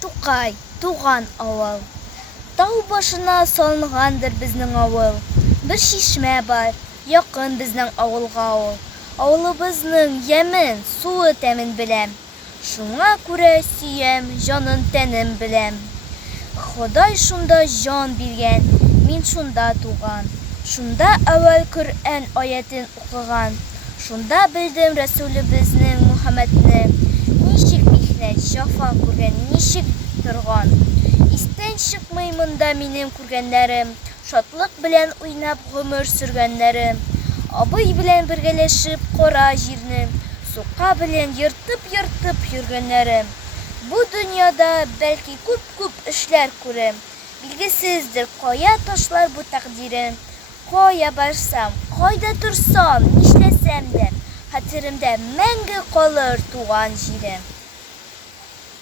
Тукай, туган авыл. Тау башына салынгандыр безнең авыл. Бер чишмә бар, якын безнең авылга ул. Авылыбызның ямен, суы тәмен беләм. Шуңа күрә сөям, җанын тәнем беләм. Ходай шунда җан биргән, мин шунда туган. Шунда әүвәл Коръән аятен укыган. Шунда белдем Рәсүлебезнең Мөхәммәдне. Ничек михнәт, җафа күргән, ничек торган. Истән чыкмый монда минем күргәннәрем. Шатлык белән уйнап гомер сөргәннәрем. Абый белән бергәләшеп кара җирне, сука белән йыртып йөргәннәрем. Бу дөньяда бәлки күп эшләр күрем. Билгесездер, кая ташлар бу тәкъдирем. Кая барсам, кайда торсам, нишләсәм дә, хәтеремдә мәңге калыр туган җирем.